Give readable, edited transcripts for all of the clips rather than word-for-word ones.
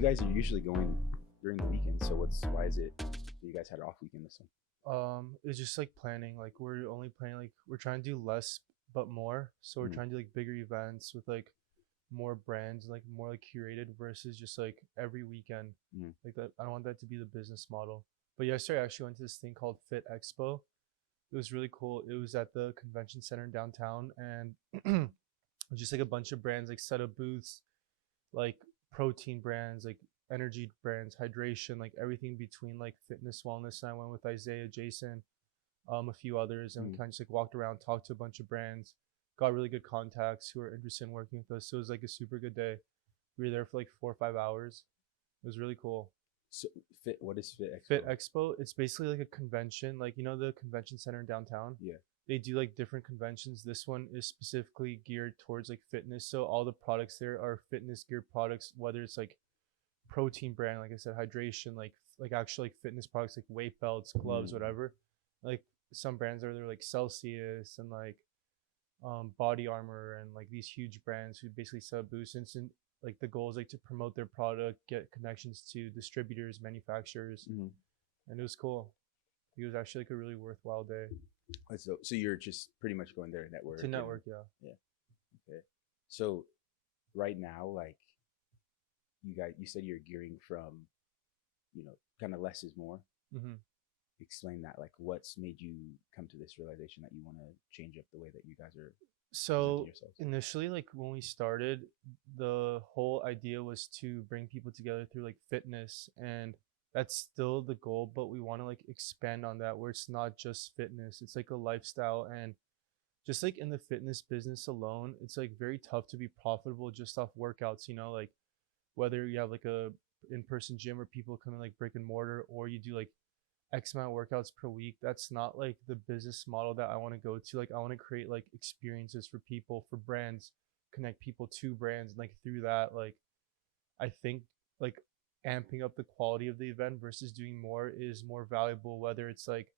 you guys are usually going during the weekend, so why is it that you guys had an off weekend this one? It's just like planning. Like we're only planning like we're trying to do less but more. So we're Mm, trying to do like bigger events with like more brands, like more like curated versus just like every weekend. mm, Like that, I don't want that to be the business model. But yesterday I actually went to this thing called Fit Expo. It was really cool. It was at the convention center in downtown, and just like a bunch of brands like set up booths, like protein brands, like energy brands, hydration, like everything between like fitness, wellness. And I went with Isaiah, Jason, a few others, and we mm. kind of just like walked around, talked to a bunch of brands, got really good contacts who were interested in working with us. So it was like a super good day. We were there for like 4 or 5 hours. It was really cool. So what is Fit Fit Expo? Expo, it's basically like a convention, like the convention center in downtown. Yeah. They do like different conventions. This one is specifically geared towards like fitness. So all the products there are fitness geared products, whether it's like protein brand, like I said, hydration, like actual like fitness products like weight belts, gloves, Mm, whatever. Like some brands are there like Celsius and like Body Armor and like these huge brands who basically sell boosts. And like the goal is like to promote their product, get connections to distributors, manufacturers, mm. and it was cool. It was actually like a really worthwhile day So you're just pretty much going there to to network and network. Yeah. yeah. Okay. So right now, like you said you're gearing from, kind of less is more. hmm Explain that. Like, what's made you come to this realization that you want to change up the way that you guys are presenting So yourselves? initially, like when we started, the whole idea was to bring people together through like fitness, and that's still the goal. But we want to like expand on that, where it's not just fitness; it's like a lifestyle. And just like in the fitness business alone, it's like very tough to be profitable just off workouts. Like whether you have like a in-person gym where people come in like brick and mortar, or you do like X amount of workouts per week. That's not like the business model that I want to go to. Like I want to create like experiences for people, for brands, connect people to brands, and like through that, like I think like amping up the quality of the event versus doing more is more valuable. Whether it's like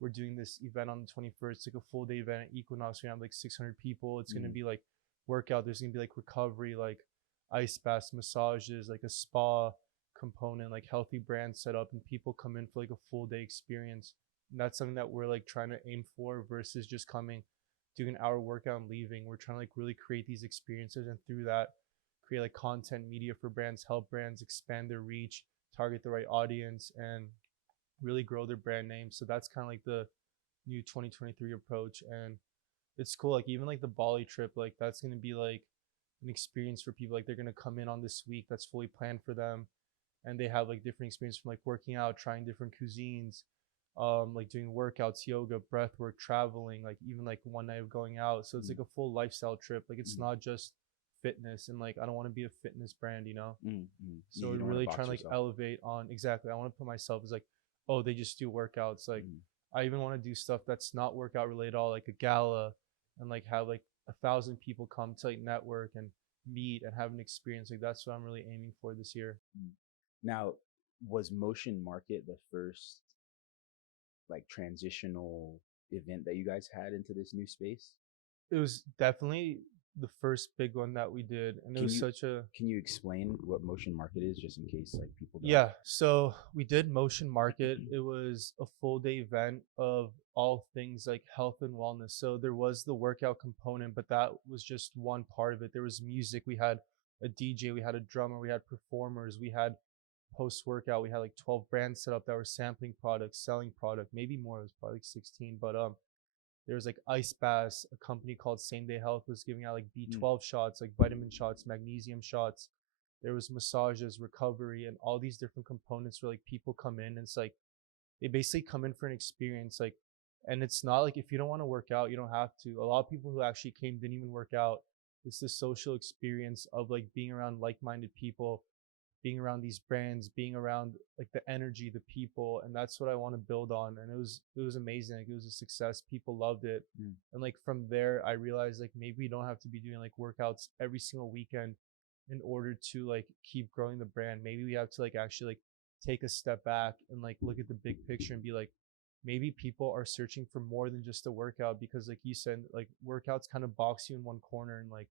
we're doing this event on the 21st, like a full day event at Equinox, we have like 600 people. It's gonna Mm, be like workout. There's gonna be like recovery, like ice baths, massages, like a spa component, like healthy brand set up, and people come in for like a full day experience. And that's something that we're like trying to aim for versus just coming, doing an hour workout and leaving. We're trying to like really create these experiences, and through that create like content media for brands, help brands expand their reach, target the right audience, and really grow their brand name. So that's kind of like the new 2023 approach. And it's cool. Like even like the Bali trip, like that's gonna be like an experience for people. Like they're gonna come in on this week that's fully planned for them, and they have like different experiences from like working out, trying different cuisines, like doing workouts, yoga, breath work, traveling, like even like one night of going out. So it's mm, like a full lifestyle trip. Like it's mm, not just fitness, and like I don't want to be a fitness brand. mm, mm. So You we're don't want to really trying box to like yourself. elevate on exactly. I want to put myself as like, oh, they just do workouts. Like Mm. I even want to do stuff that's not workout related at all, like a gala, and like have like 1,000 people come to like network and meet and have an experience. Like that's what I'm really aiming for this year. Mm. Now, was Motion Market the first like transitional event that you guys had into this new space? It was definitely the first big one that we did, and it Can was you such a can you explain what Motion Market is, just in case like people don't? yeah. So we did Motion Market. It was a full day event of all things like health and wellness. So there was the workout component, but that was just one part of it. There was music. We had a DJ. We had a drummer. We had performers. We had post workout. We had like 12 brands set up that were sampling products, selling product, maybe more. It was probably like 16, but there was like ice baths. A company called Same Day Health was giving out like Mm, B12 shots, like vitamin shots, magnesium shots. There was massages, recovery, and all these different components where like people come in, and it's like they basically come in for an experience. Like, and it's not like if you don't want to work out, you don't have to. A lot of people who actually came didn't even work out. It's the social experience of like being around like-minded people, being around these brands, being around like the energy, the people, and that's what I want to build on. And it was amazing. Like it was a success. People loved it, mm, and like from there, I realized like maybe we don't have to be doing like workouts every single weekend in order to like keep growing the brand. Maybe we have to like actually like take a step back and like look at the big picture and be like, maybe people are searching for more than just a workout, because like you said, like workouts kind of box you in one corner. And like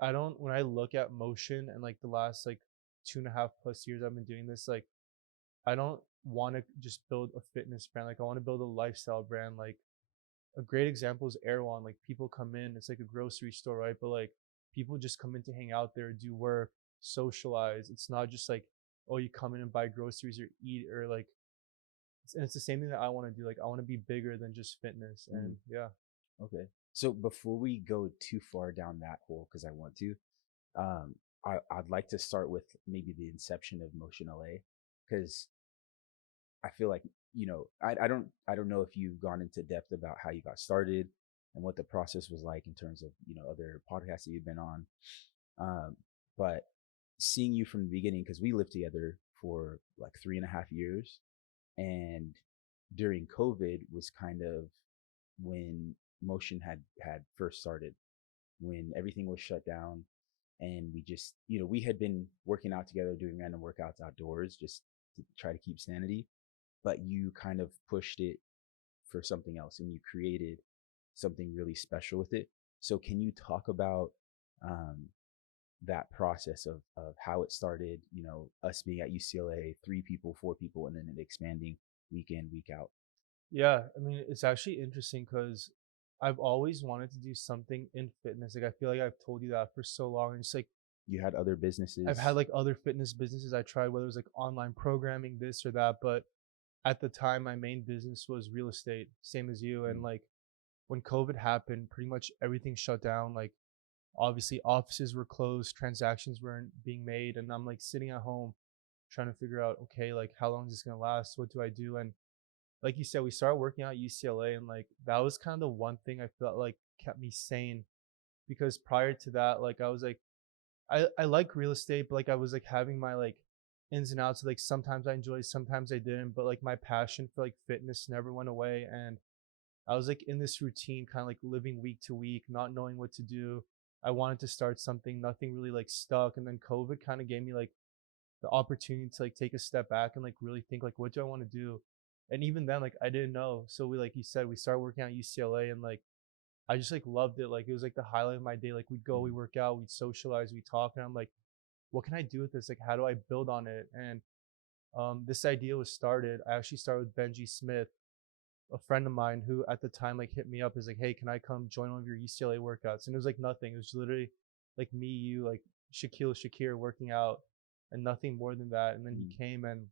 I don't, when I look at motion and like the last like 2.5 plus years I've been doing this, like I don't want to just build a fitness brand. Like I want to build a lifestyle brand. Like a great example is Erewhon. Like people come in, it's like a grocery store, right? But like people just come in to hang out there, do work, socialize. It's not just like, oh, you come in and buy groceries or eat or like and it's the same thing that I want to do. Like I want to be bigger than just fitness. Mm, And yeah. okay. So before we go too far down that hole, because I want to, um, I'd like to start with maybe the inception of MotionLA, because I feel like, I don't know if you've gone into depth about how you got started and what the process was like in terms of, other podcasts that you've been on. Um, but seeing you from the beginning, because we lived together for like 3.5 years, and during COVID was kind of when Motion had first started, when everything was shut down, and we just, we had been working out together, doing random workouts outdoors just to try to keep sanity, but you kind of pushed it for something else and you created something really special with it. So can you talk about um, that process of how it started, us being at UCLA, 3 people, 4 people, and then it expanding week in, week out? Yeah. I mean, it's actually interesting because I've always wanted to do something in fitness. Like I feel like I've told you that for so long. And it's like You had other I've had businesses. like other fitness businesses I tried, whether it was like online programming, this or that. But at the time, my main business was real estate, same as you. And Mm, like when COVID happened, pretty much everything shut down. Like obviously, offices were closed, transactions weren't being made. And I'm like sitting at home trying to figure out, okay, like how long is this going to last? What do I do? And like you said, we started working out at UCLA. And like that was kind of the one thing I felt like kept me sane because prior to that, like I was like, I like real estate, but like I was like having my like ins and outs. Like sometimes I enjoyed, sometimes I didn't. But like my passion for like fitness never went away, and I was like in this routine, kind of like living week to week, not knowing what to do. I wanted to start something, nothing really like stuck, and then COVID kind of gave me like the opportunity to like take a step back and like really think like what do I want to do, and even then like I didn't know. So we like you said we started working out at UCLA, and like I just like loved it. Like it was like the highlight of my day. Like we'd go, we mm, work out, we'd socialize, we talk, and I'm like, what can I do with this? Like, how do I build on it? And this idea was started. I actually started with Benji Smith, a friend of mine who at the time like hit me up is like, hey, can I come join one of your UCLA workouts? And it was like nothing. It was literally like me, you, like Shakir working out, and nothing more than that. And then he mm, came and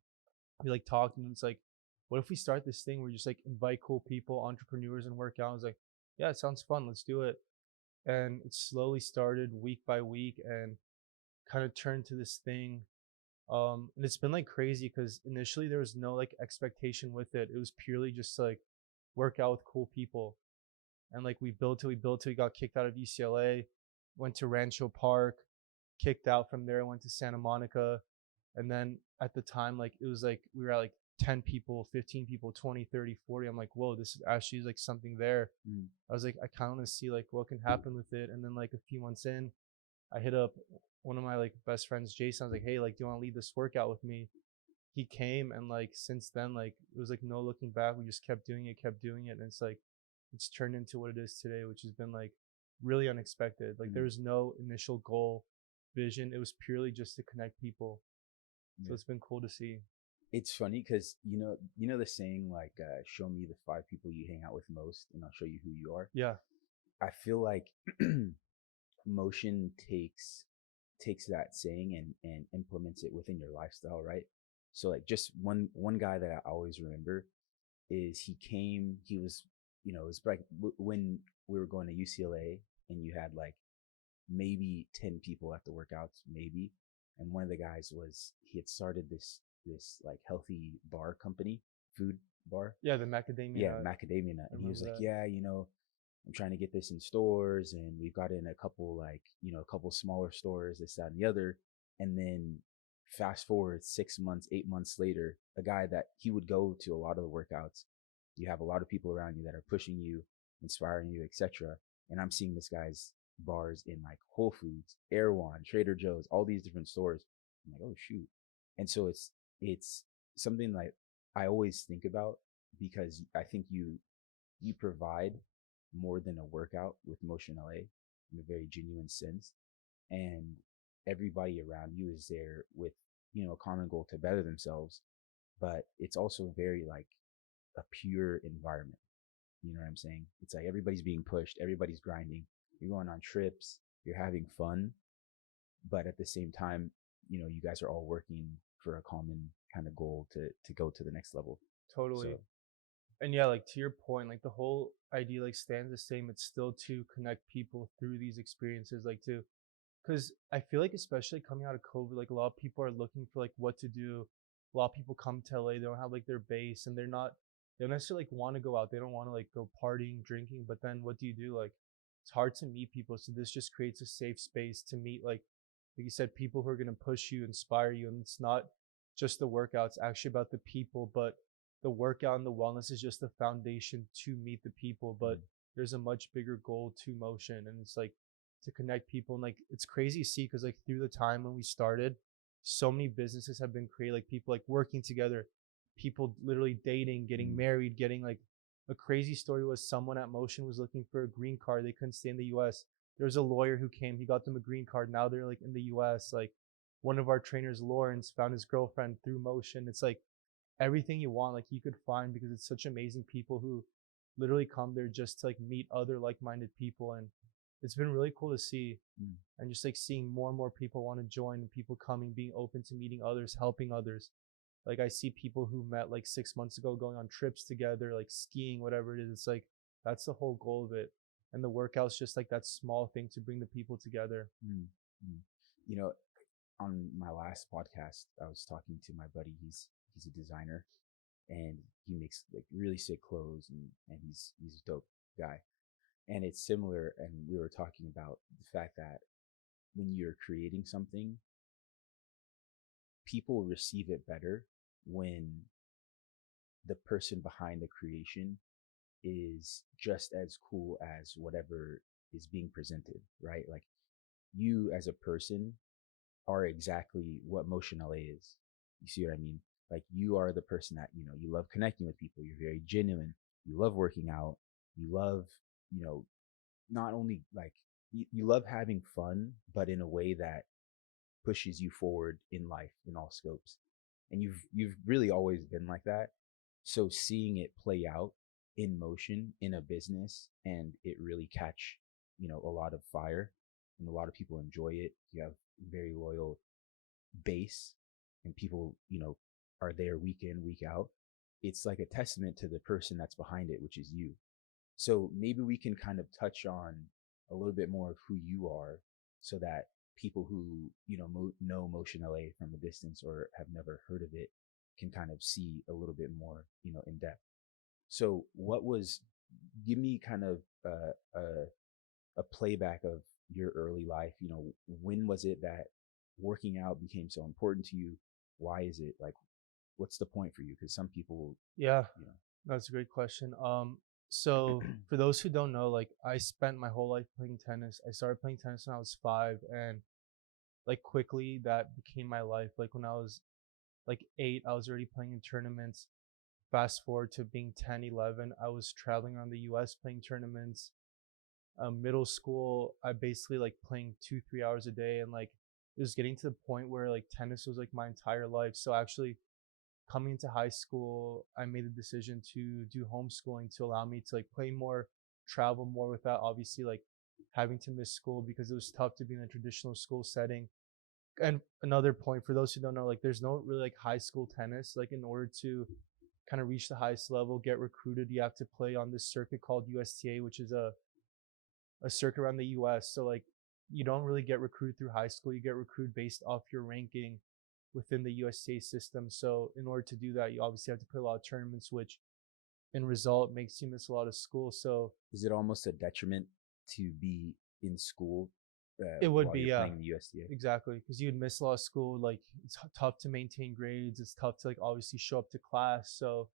we like talked, and it's like, what if we start this thing where we just like invite cool people, entrepreneurs, and work out? I was like, yeah, it sounds fun. Let's do it. And it slowly started week by week and kind of turned to this thing. And it's been like crazy because initially there was no like expectation with it. It was purely just like work out with cool people. And like we built it, we got kicked out of UCLA, went to Rancho Park, kicked out from there, went to Santa Monica. And then at the time, like it was like we were at like 10 people, 15 people, 20, 30, 40. I'm like, whoa, this is actually like something there. mm, I was like, I kind of want to see like what can happen with it. And then like a few months in, I hit up one of my like best friends, Jason. I was like, hey, like, do you want to lead this workout with me? He came, and like since then, like it was like no looking back. We just kept doing it, and it's like it's turned into what it is today, which has been like really unexpected. Like there mm. was no initial goal, vision. It was purely just to connect people. So Yeah. it's been cool to see. It's funny because the saying like, show me the 5 people you hang out with most, and I'll show you who you are. Yeah, I feel like Motion takes that saying and implements it within your lifestyle, right? So like, just one guy that I always remember is, he was, it was like when we were going to UCLA, and you had like maybe 10 people at the workouts, maybe. And one of the guys was, he had started this like healthy bar company, food bar. yeah. The macadamia Yeah, nut. macadamia nut. I And he was remember like, that. yeah, I'm trying to get this in stores, and we've got it in a couple, like, a couple smaller stores, this, that, and the other. And then fast forward 6 months, 8 months later, a guy that he would go to a lot of the workouts, you have a lot of people around you that are pushing you, inspiring you, etc. And I'm seeing this guy's bars in like Whole Foods, Erewhon, Trader Joe's, all these different stores. I'm like, oh shoot. And so it's something like I always think about, because I think you provide more than a workout with MotionLA, in a very genuine sense. And everybody around you is there with, a common goal to better themselves, but it's also very like a pure environment. You know what I'm saying? It's like everybody's being pushed, everybody's grinding, you're going on trips, you're having fun, but at the same time, you guys are all working for a common kind of goal to go to the next level. Totally. So, And yeah, like to your point, like the whole idea like stands the same. It's still to connect people through these experiences, like to because I feel like especially coming out of COVID, like a lot of people are looking for like what to do. A lot of people come to LA, they don't have like their base, and they don't necessarily like want to go out. They don't want to like go partying, drinking. But then what do you do? Like it's hard to meet people. So this just creates a safe space to meet like you said, people who are gonna push you, inspire you, and it's not just the workout. It's actually about the people, but the workout and the wellness is just the foundation to meet the people. But mm, there's a much bigger goal to motion, and it's like to connect people. And like it's crazy to see because like through the time when we started, so many businesses have been created, like people like working together, people literally dating, getting mm, married, getting like a crazy story was someone at Motion was looking for a green card. They couldn't stay in the US. There was a lawyer who came, he got them a green card. Now they're like in the US. Like one of our trainers, Lawrence, found his girlfriend through Motion. It's like everything you want, like you could find because it's such amazing people who literally come there just to like meet other like-minded people. And it's been really cool to see, mm, and just like seeing more and more people want to join and people coming, being open to meeting others, helping others. Like I see people who met like 6 months ago going on trips together, like skiing, whatever it is. It's like that's the whole goal of it. And the workout's just like that small thing to bring the people together. mm, mm. You know, on my last podcast, I was talking to my buddy. He's a designer, and he makes like really sick clothes, and he's a dope guy. And it's similar. And we were talking about the fact that when you're creating something, people receive it better when the person behind the creation is just as cool as whatever is being presented, right? Like you as a person are exactly what MotionLA is. You see what I mean? Like you are the person that, you love connecting with people. You're very genuine. You love working out. You love, you know, not only like you love having fun, but in a way that pushes you forward in life in all scopes. And you've really always been like that. So seeing it play out in motion in a business and it really catch, a lot of fire and a lot of people enjoy it. You have very loyal base and people, are there week in, week out. It's like a testament to the person that's behind it, which is you. So maybe we can kind of touch on a little bit more of who you are so that people who, know MotionLA from a distance or have never heard of it can kind of see a little bit more, in depth. So what was, give me kind of a playback of your early life. When was it that working out became so important to you? Why is it like, what's the point for you? Because some people, Yeah, you know, that's a great question. So for those who don't know, like I spent my whole life playing tennis. I started playing tennis when I was 5, and like quickly that became my life. Like when I was like 8, I was already playing in tournaments. Fast forward to being 10, 11, I was traveling around the US playing tournaments. Middle school, I basically like playing 2, 3 hours a day, and like it was getting to the point where like tennis was like my entire life. So actually, coming into high school, I made the decision to do homeschooling to allow me to like play more, travel more without obviously like having to miss school because it was tough to be in a traditional school setting. And another point for those who don't know, like there's no really like high school tennis. Like in order to kind of reach the highest level, get recruited, you have to play on this circuit called USTA, which is a circuit around the US. So like you don't really get recruited through high school. You get recruited based off your ranking within the USTA system. So in order to do that, you obviously have to play a lot of tournaments, which in result makes you miss a lot of school. So is it almost a detriment to be in school it would while be, you're yeah, playing the USDA? exactly, because you'd miss a lot of school. Like it's tough to maintain grades. It's tough to like obviously show up to class. So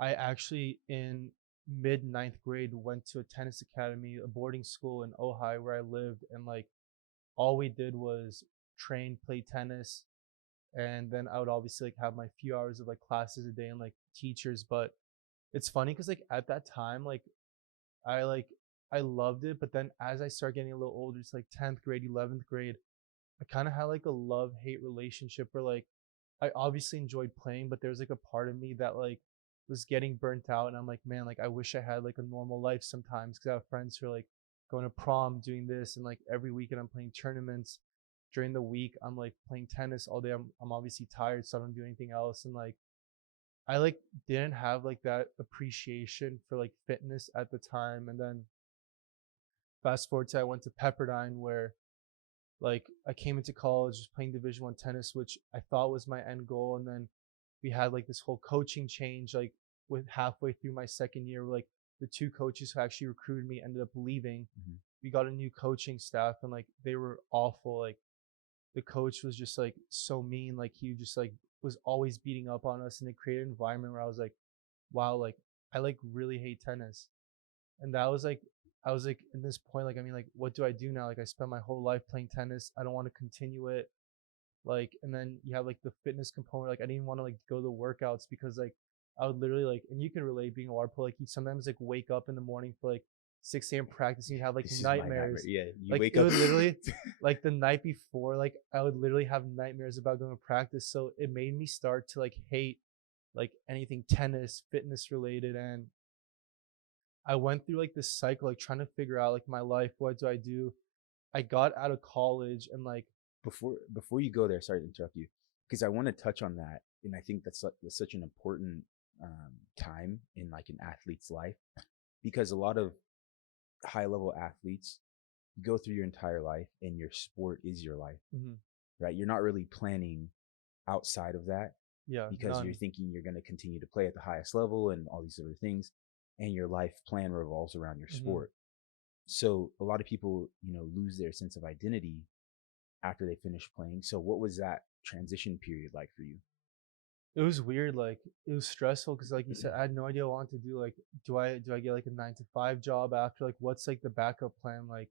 I actually in mid ninth grade went to a tennis academy, a boarding school in Ojai where I lived, and like all we did was train, play tennis, and then I would obviously like have my few hours of like classes a day and like teachers. But it's funny because like at that time, like I loved it, but then as I start getting a little older, it's like 10th grade, 11th grade, I kind of had like a love hate relationship where like I obviously enjoyed playing, but there's like a part of me that like was getting burnt out, and I'm like, man, like I wish I had like a normal life sometimes because I have friends who are like going to prom, doing this, and like every weekend I'm playing tournaments. During the week, I'm like playing tennis all day. I'm obviously tired, so I don't do anything else, and like I like didn't have like that appreciation for like fitness at the time, and then fast forward to I went to Pepperdine where like I came into college just playing Division 1 tennis, which I thought was my end goal, and then we had like this whole coaching change like with halfway through my second year. Like the two coaches who actually recruited me ended up leaving. Mhm. We got a new coaching staff, and like they were awful. Like the coach was just like so mean. Like he just like was always beating up on us, and it created an environment where I was like, wow, like I like really hate tennis. And that was like I was like in this point, like I mean, like what do I do now? Like I spent my whole life playing tennis. I don't want to continue it. Like, and then you have like the fitness component. Like I didn't want to like go to the workouts because like I would literally like, and you can relate being a water polo. Like you sometimes like wake up in the morning for like 6 a.m. practice, and you have like This is my nightmare. nightmares. Yeah, you Like wake it up. would literally like the night before, like I would literally have nightmares about going to practice. So it made me start to like hate like anything tennis, fitness related, and I went through like this cycle, like trying to figure out like my life. What do I do? I got out of college and like, Before you go there, sorry to interrupt you, because I want to touch on that, and I think that's such an important time in like an athlete's life, because a lot of high level athletes go through your entire life, and your sport is your life, mhm, right? You're not really planning outside of that yeah, because you're none. thinking you're going to continue to play at the highest level and all these other things, and your life plan revolves around your Mhm. sport. So a lot of people, lose their sense of identity after they finish playing. So what was that transition period like for you? It was weird. Like it was stressful because, like you said, I had no idea what I wanted to do. Like, do I get like a 9 to 5 job after? Like, what's like the backup plan? Like,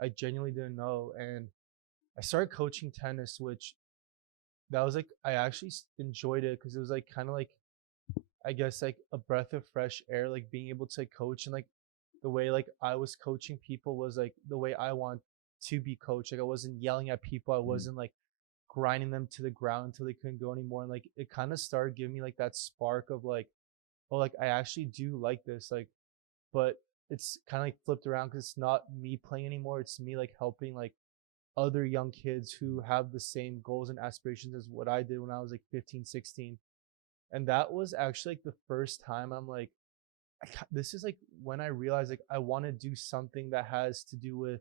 I genuinely didn't know. And I started coaching tennis, which that was like I actually enjoyed it because it was like kind of like I guess like a breath of fresh air, like being able to coach, and like the way like I was coaching people was like the way I want to be coached. Like I wasn't yelling at people. I Mm, wasn't like grinding them to the ground until they couldn't go anymore. And like it kind of started giving me like that spark of like, oh, like I actually do like this. Like, but it's kind of like flipped around because it's not me playing anymore. It's me like helping like other young kids who have the same goals and aspirations as what I did when I was like 15, 16. And that was actually like the first time I'm like, this is like when I realized like I want to do something that has to do with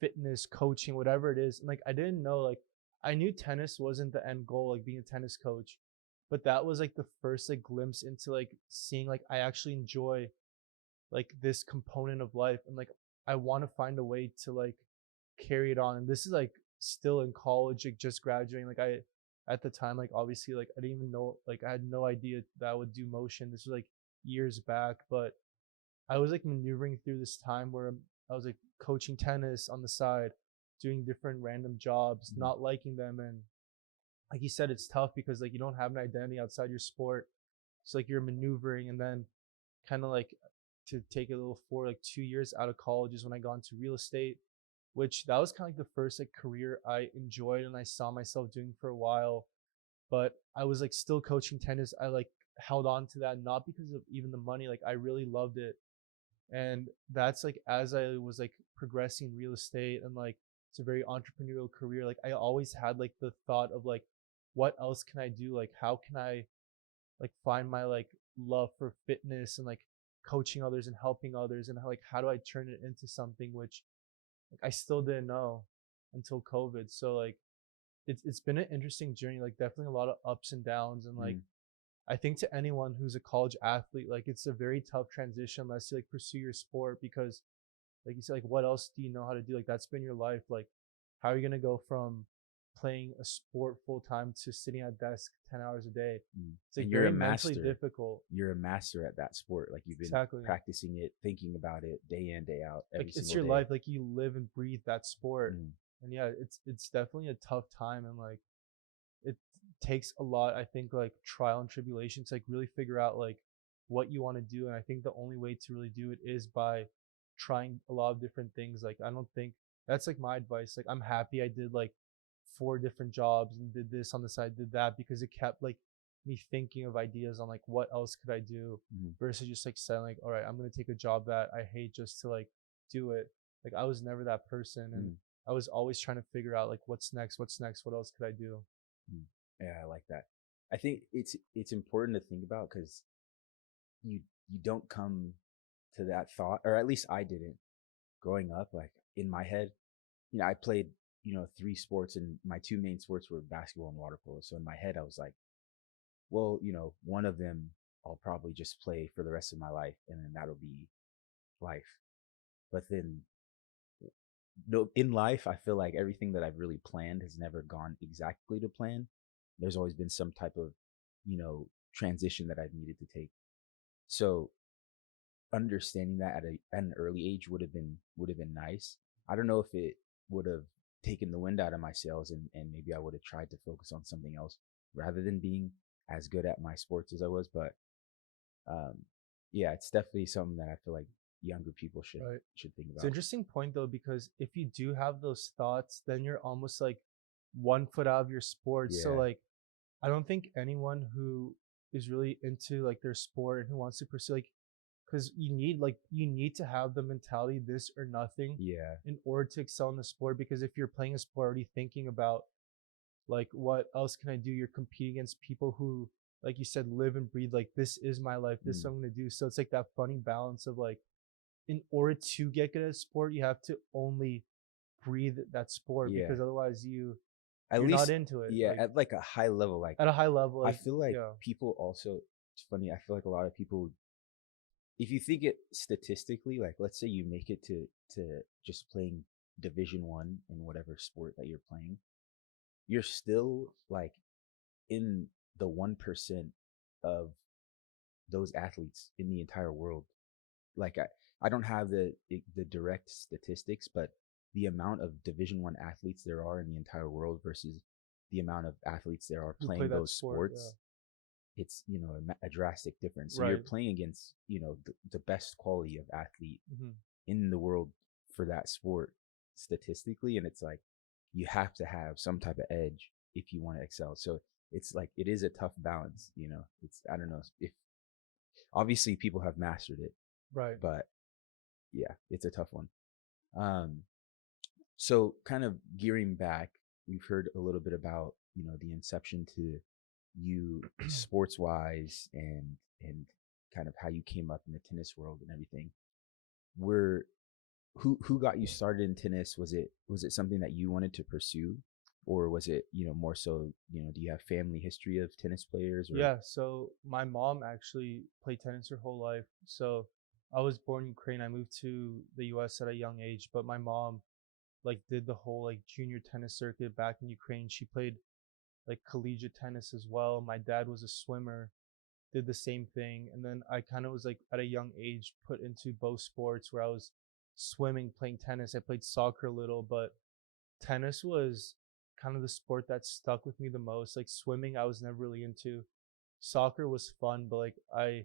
fitness, coaching, whatever it is. And like I didn't know, like I knew tennis wasn't the end goal, like being a tennis coach, but that was like the first like glimpse into like seeing like I actually enjoy like this component of life, and like I want to find a way to like carry it on. And this is like still in college, like just graduating. Like I at the time, like obviously like I didn't even know, like I had no idea that I would do motion. This was like years back, but I was like maneuvering through this time where I was like coaching tennis on the side, doing different random jobs, mhm, not liking them. And like you said, it's tough because like you don't have an identity outside your sport. So like you're maneuvering, and then kind of like to take a little forward, like 2 years out of college is when I got into real estate, which that was kind of like the first like career I enjoyed and I saw myself doing for a while. But I was like still coaching tennis. I like held on to that not because of even the money. Like I really loved it, and that's like as I was like progressing real estate, and like it's a very entrepreneurial career, like I always had like the thought of like what else can I do, like how can I like find my like love for fitness and like coaching others and helping others, and how do I turn it into something, which like I still didn't know until COVID. So like it's been an interesting journey, like definitely a lot of ups and downs. And like mm, I think to anyone who's a college athlete, like it's a very tough transition unless you like pursue your sport, because like you said, like what else do you know how to do? Like that's been your life. Like how are you gonna go from playing a sport full time to sitting at a desk 10 hours a day? mm. It's like And you're a very mentally master. difficult. You're a master at that sport. Like you've been Exactly. practicing it, thinking about it day in, day out, Like every it's single your day. life. Like you live and breathe that sport. Mm, And yeah, it's definitely a tough time, and like it takes a lot, I think, like trial and tribulation to like really figure out like what you want to do. And I think the only way to really do it is by trying a lot of different things. Like I don't think that's like my advice. Like I'm happy I did like four different jobs and did this on the side, did that, because it kept like me thinking of ideas on like what else could I do Mhm. versus just like saying like, all right, I'm gonna take a job that I hate just to like do it. Like I was never that person, and Mm. I was always trying to figure out like what's next, what else could I do? Mm. Yeah, I like that. I think it's important to think about because you you don't come to that thought, or at least I didn't growing up. Like in my head, I played three sports, and my two main sports were basketball and water polo. So in my head, I was like, well, one of them I'll probably just play for the rest of my life, and then that'll be life. But then no, in life, I feel like everything that I've really planned has never gone exactly to plan. There's always been some type of, transition that I've needed to take. So understanding that at an early age would have been nice. I don't know if it would have taken the wind out of my sails, and maybe I would have tried to focus on something else rather than being as good at my sports as I was. But um, yeah, it's definitely something that I feel like younger people should Right. should think It's an about. interesting point though, because if you do have those thoughts, then you're almost like 1 foot out of your sport. So Yeah, like I don't think anyone who is really into like their sport and who wants to pursue like, because you need to have the mentality this or nothing yeah, in order to excel in the sport. Because if you're playing a sport already thinking about like what else can I do, you're competing against people who, like you said, live and breathe like this is my life, this is mm, what I'm gonna do. So it's like that funny balance of like, in order to get good at a sport, you have to only breathe that sport, yeah. because otherwise At you're not least, into it. yeah, Like at like a high level. Like at a high level, I like feel like yeah, people also. It's funny. I feel like a lot of people, if you think it statistically, like let's say you make it to just playing Division 1 in whatever sport that you're playing, you're still like in the 1% of those athletes in the entire world. Like I don't have the direct statistics, but the amount of Division 1 athletes there are in the entire world versus the amount of athletes there are who play playing that those sport. Yeah, sports, it's a drastic difference. So you're right. playing against the best quality of athlete Hmm. in the world for that sport statistically, and it's like you have to have some type of edge if you want to excel. So it's like it is a tough balance. It's, I don't know if obviously people have mastered it, Right. but yeah, it's a tough one. um so kind of gearing back, we've heard a little bit about the inception to you sports wise, and kind of how you came up in the tennis world and everything. Were who got you started in tennis? Was it something that you wanted to pursue, or was it more so, do you have family history of tennis players, or? Yeah, so my mom actually played tennis her whole life. So I was born in Ukraine. I moved to the US at a young age, but my mom like did the whole like junior tennis circuit back in Ukraine. She played like collegiate tennis as well. My dad was a swimmer, did the same thing. And then I kind of was like at a young age put into both sports where I was swimming, playing tennis. I played soccer a little, but tennis was kind of the sport that stuck with me the most. Like swimming, I was never really into. Soccer was fun, but like I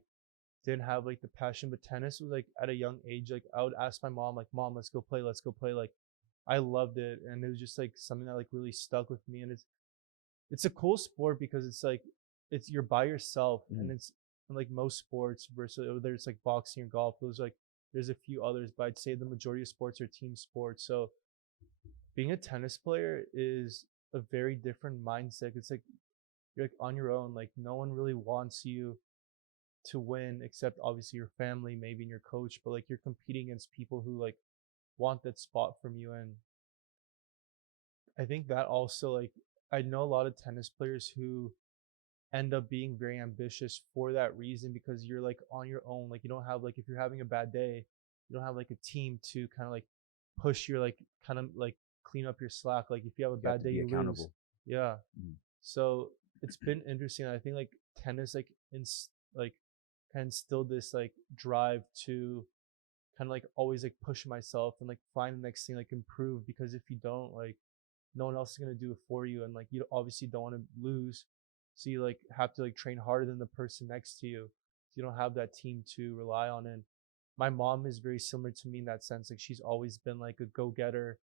didn't have like the passion. But tennis was like at a young age, like I would ask my mom, like, Mom, let's go play, let's go play. Like I loved it. And it was just like something that like really stuck with me. And it's a cool sport because it's like it's you're by yourself, and Mhm. it's like most sports versus whether it's like boxing or golf, those like there's a few others, but I'd say the majority of sports are team sports. So being a tennis player is a very different mindset. It's like you're like on your own. Like no one really wants you to win except obviously your family, maybe, and your coach. But like you're competing against people who like want that spot from you. And I think that also like I know a lot of tennis players who end up being very ambitious for that reason, because you're like on your own. Like you don't have like if you're having a bad day, you don't have like a team to kind of like push your like kind of like clean up your slack. Like if you have a You have bad to day, be you lose. accountable. Yeah. Mhm. So it's been interesting. I think like tennis like like can instill this like drive to kind of like always like push myself and like find the next thing, like improve, because if you don't, like no one else is going to do it for you, and like you obviously don't want to lose, so you like have to like train harder than the person next to you, so you don't have that team to rely on. And my mom is very similar to me in that sense. Like she's always been like a go-getter,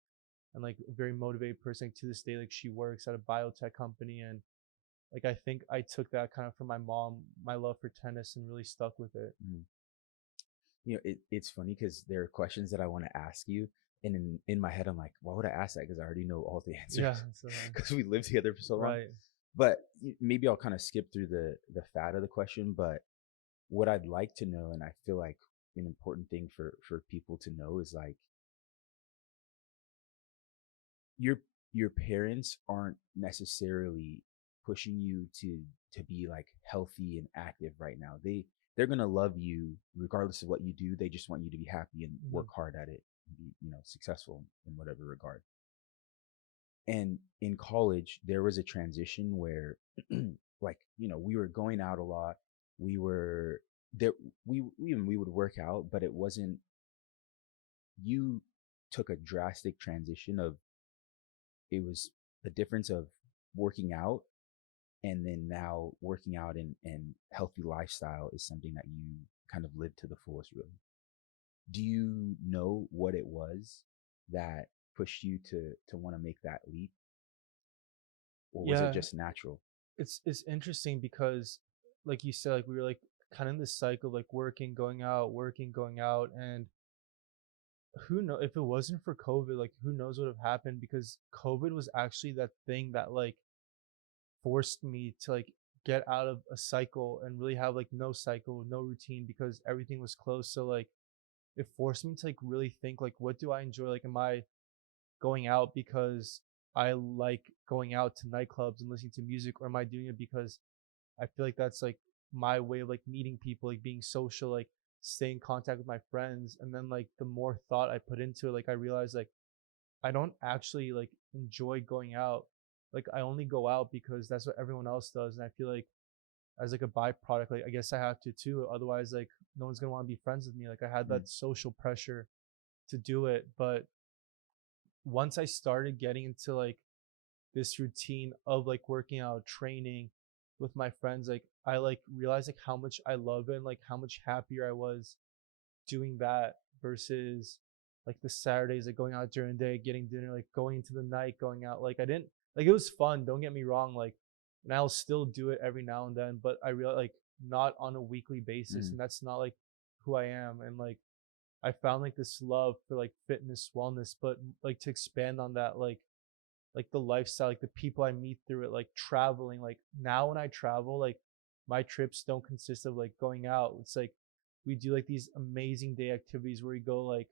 and like a very motivated person. Like, to this day, like she works at a biotech company, and like I think I took that kind of from my mom, my love for tennis, and really stuck with it. Mm. It's funny because there are questions that I want to ask you, and in my head, I'm like, why would I ask that? Because I already know all the Yeah, answers so, because we lived together for so long. right. But maybe I'll kind of skip through the fat of the question. But what I'd like to know, and I feel like an important thing for people to know is like your your parents aren't necessarily pushing you to be like healthy and active right now. They're gonna love you regardless of what you do. They just want you to be happy and work Hmm. hard at it and be, successful in whatever regard. And in college, there was a transition where like, we were going out a lot. We were there we would work out, but it wasn't you took a drastic transition of it was the difference of working out and then now working out and healthy lifestyle is something that you kind of live to the fullest really. Do you know what it was that pushed you to want to make that leap, or was it Yeah, just natural? it's interesting because, like you said, like we were like kind of in this cycle of like working, going out, and who know if it wasn't for COVID, like who knows what would have happened, because COVID was actually that thing that like forced me to like get out of a cycle and really have like no cycle, no routine, because everything was closed. So like it forced me to like really think like, what do I enjoy? Like, am I going out because I like going out to nightclubs and listening to music, or am I doing it because I feel like that's like my way of like meeting people, like being social, like stay in contact with my friends. And then like the more thought I put into it, like I realized like I don't actually like enjoy going out. Like I only go out because that's what everyone else does. And I feel like as like a byproduct, like I guess I have to too. Otherwise, like no one's gonna want to be friends with me. Like I had Mm, that social pressure to do it. But once I started getting into like this routine of like working out, training with my friends, like I like realized like how much I love it and like how much happier I was doing that versus like the Saturdays, like going out during the day, getting dinner, like going into the night, going out. Like I didn't like it was fun, don't get me wrong, like, and I'll still do it every now and then, but I realize like not on a weekly basis, mm, and that's not like who I am. And like I found like this love for like fitness, wellness, but like to expand on that, like the lifestyle, like the people I meet through it, like traveling. Like now when I travel, like my trips don't consist of like going out. It's like we do like these amazing day activities where we go like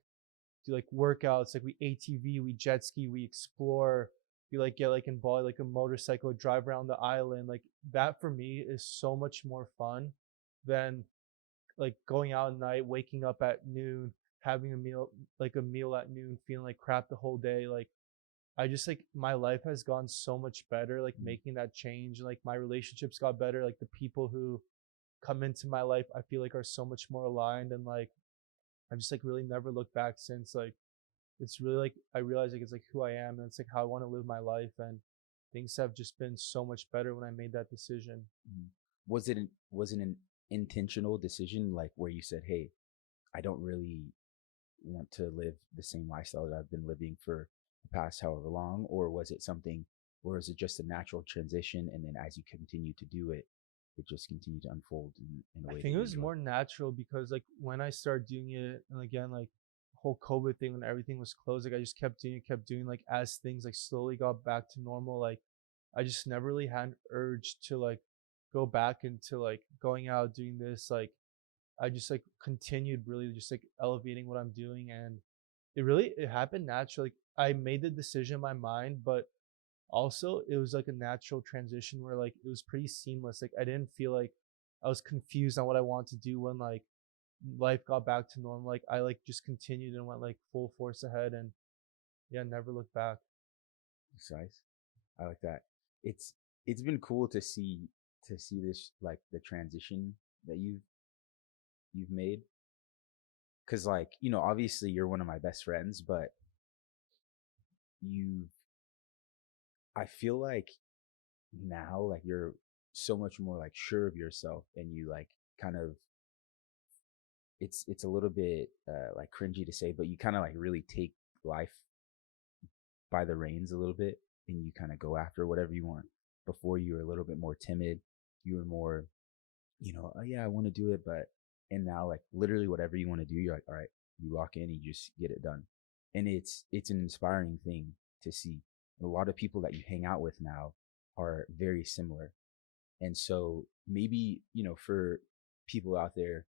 do like workouts, like we ATV, we jet ski, we explore, we like get like in Bali, like a motorcycle, drive around the island. Like that for me is so much more fun than like going out at night, waking up at noon, having a meal, like a meal at noon, feeling like crap the whole day. Like I just like my life has gone so much better, like mm, making that change. Like my relationships got better. Like the people who come into my life, I feel like are so much more aligned. And like I just like really never looked back since. Like it's really like I realize like it's like who I am, and it's like how I want to live my life. And things have just been so much better when I made that decision. mm. Was it an intentional decision, like where you said, hey, I don't really want to live the same lifestyle that I've been living for the past however long? Or was it something, or is it just a natural transition? And then as you continue to do it, it just continued to unfold in a I way that think it you was enjoy. more natural because like when I started doing it, and again like whole COVID thing when everything was closed, like I just kept doing like as things like slowly got back to normal. Like I just never really had an urge to like go back into like going out doing this. Like I just like continued really just like elevating what I'm doing, and it happened naturally. Like, I made the decision in my mind, but also it was like a natural transition where like it was pretty seamless. Like I didn't feel like I was confused on what I wanted to do when like life got back to normal. Like I like just continued and went like full force ahead, and yeah, never looked back. Precise. I like that. It's been cool to see this, like the transition that you've made. Cause like, obviously you're one of my best friends, but you I feel like now like you're so much more like sure of yourself, and you like kind of it's a little bit like cringy to say, but you kind of like really take life by the reins a little bit and you kind of go after whatever you want. Before you were a little bit more timid, you were more, oh yeah, I want to do it, but and now like literally whatever you want to do, you're like, all right, you lock in and you just get it done. And it's an inspiring thing to see. A lot of people that you hang out with now are very similar. And so maybe, for people out there,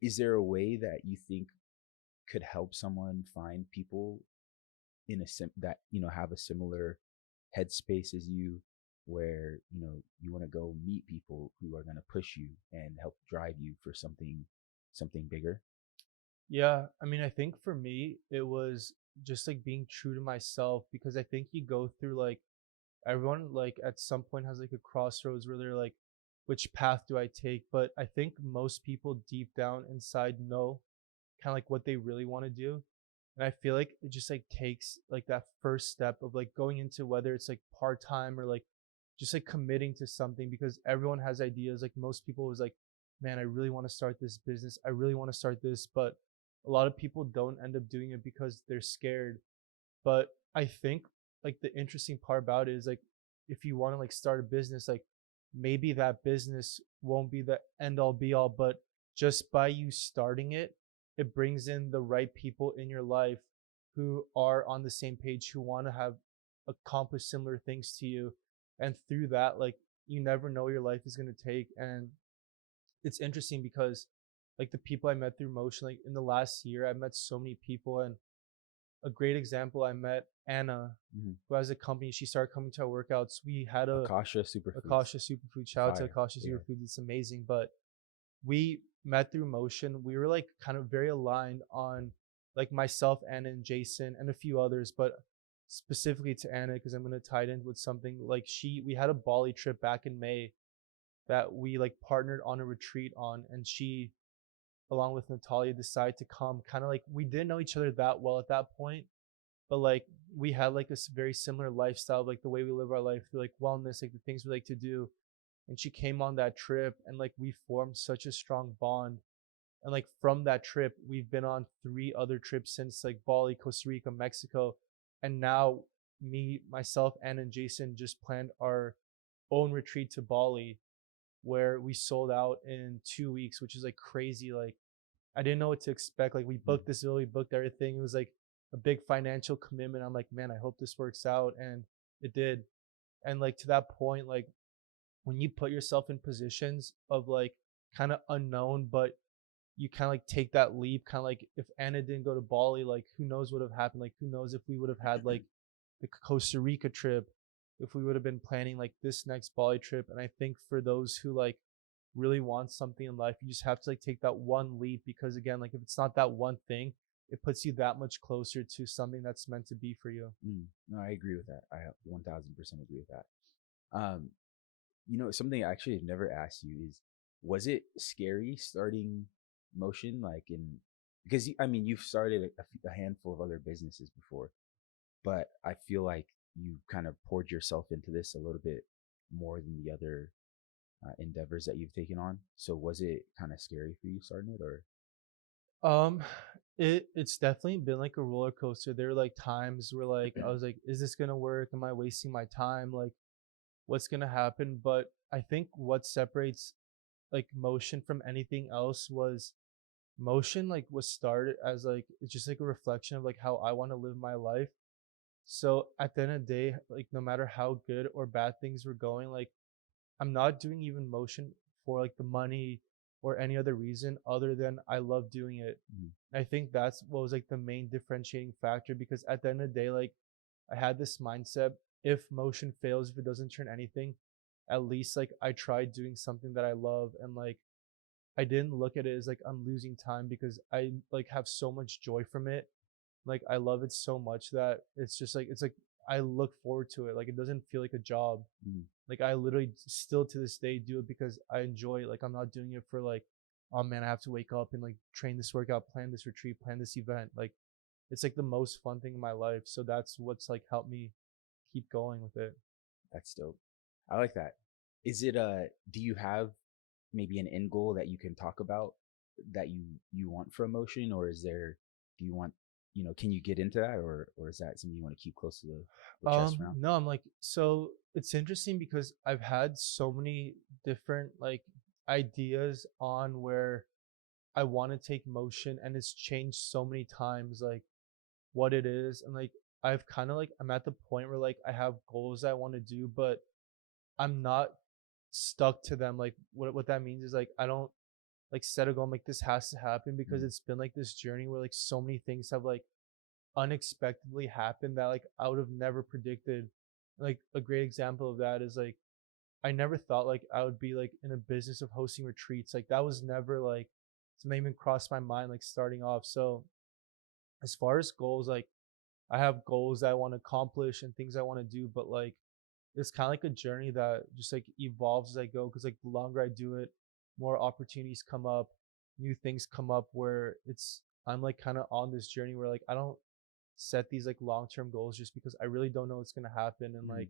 is there a way that you think could help someone find people that have a similar headspace as you, where you want to go meet people who are going to push you and help drive you for something bigger? Yeah, I mean, I think for me, it was just like being true to myself because I think you go through like everyone like at some point has like a crossroads where they're like, which path do I take? But I think most people deep down inside know kind of like what they really want to do. And I feel like it just like takes like that first step of like going into whether it's like part time or like just like committing to something because everyone has ideas. Like most people was like, man, I really want to start this business. I really want to start this. But a lot of people don't end up doing it because they're scared. But I think like the interesting part about it is like if you want to like start a business, like maybe that business won't be the end all be all, but just by you starting it, it brings in the right people in your life who are on the same page, who want to have accomplished similar things to you. And through that, like you never know where your life is going to take. And it's interesting because like the people I met through motion, like in the last year, I met so many people. And a great example, I met Anna, Mm-hmm. who has a company. She started coming to our workouts. We had Akasha Superfoods. Akasha Superfood. Shout out to Fire. Akasha Yeah. Superfoods. It's amazing. But we met through motion. We were like kind of very aligned on like myself, Anna, and Jason, and a few others, but specifically to Anna because I'm gonna tie it in with something like we had a Bali trip back in May that we like partnered on a retreat on, and she along with Natalia decided to come. Kind of like we didn't know each other that well at that point, but like we had like a very similar lifestyle, like the way we live our life, through like wellness, like the things we like to do. And she came on that trip, and like we formed such a strong bond. And like from that trip, we've been on three other trips since, like Bali, Costa Rica, Mexico, and now me, myself, Anna, and Jason just planned our own retreat to Bali, where we sold out in 2 weeks, which is like crazy. Like I didn't know what to expect. Like we Mm. booked this, we booked everything. It was like a big financial commitment. I'm like, man, I hope this works out, and it did. And like to that point, like when you put yourself in positions of like kind of unknown, but you kind of like take that leap, kind of like if Anna didn't go to Bali, like who knows what would have happened? Like who knows if we would have had like the Costa Rica trip, if we would have been planning like this next Bali trip. And I think for those who like really want something in life, you just have to like take that one leap because again, like if it's not that one thing, it puts you that much closer to something that's meant to be for you. No, I agree with that. I 1000% agree with that. Something I actually have never asked you is, was it scary starting Motion? Like, because I mean, you've started a handful of other businesses before, but I feel like you kind of poured yourself into this a little bit more than the other endeavors that you've taken on. So was it kind of scary for you starting it, or? Um, it's definitely been like a roller coaster. There are like times where like I was like, is this gonna work? Am I wasting my time? Like, what's gonna happen? But I think what separates like motion from anything else was motion like was started as like it's just like a reflection of like how I want to live my life. So at the end of the day, like no matter how good or bad things were going, like I'm not doing even motion for like the money or any other reason other than I love doing it. Mhm. I think that's what was like the main differentiating factor because at the end of the day, like I had this mindset if motion fails, if it doesn't turn anything, at least like I tried doing something that I love and like I didn't look at it as like I'm losing time because I like have so much joy from it. Like I love it so much that it's just like it's like I look forward to it. Like it doesn't feel like a job. Mhm. Like I literally still to this day do it because I enjoy it. Like I'm not doing it for like, oh man, I have to wake up and like train this workout, plan this retreat, plan this event. Like it's like the most fun thing in my life. So that's what's like helped me keep going with it. That's dope. I like that. Is it do you have maybe an end goal that you can talk about that you want for Motion, or is there, do you want can you get into that, or is that something you want to keep close to the chest round? No, I'm like, so it's interesting because I've had so many different like ideas on where I want to take motion, and it's changed so many times, like what it is. And like, I've kind of like, I'm at the point where like I have goals I want to do, but I'm not stuck to them. Like, what that means is like, I don't like set a goal. I'm like, this has to happen because Mm, it's been like this journey where like so many things have like unexpectedly happened that like I would have never predicted. Like a great example of that is like I never thought like I would be like in a business of hosting retreats. Like that was never like something even crossed my mind like starting off. So as far as goals, like I have goals that I want to accomplish and things I want to do, but like it's kind of like a journey that just like evolves as I go. Cause like the longer I do it, more opportunities come up, new things come up where I'm like kind of on this journey where like I don't set these like long term goals just because I really don't know what's gonna happen. And mm, like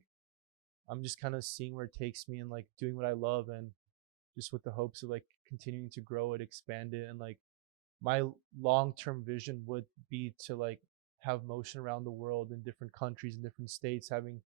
I'm just kind of seeing where it takes me and like doing what I love, and just with the hopes of like continuing to grow it, expand it. And like my long term vision would be to like have motion around the world in different countries and different states, having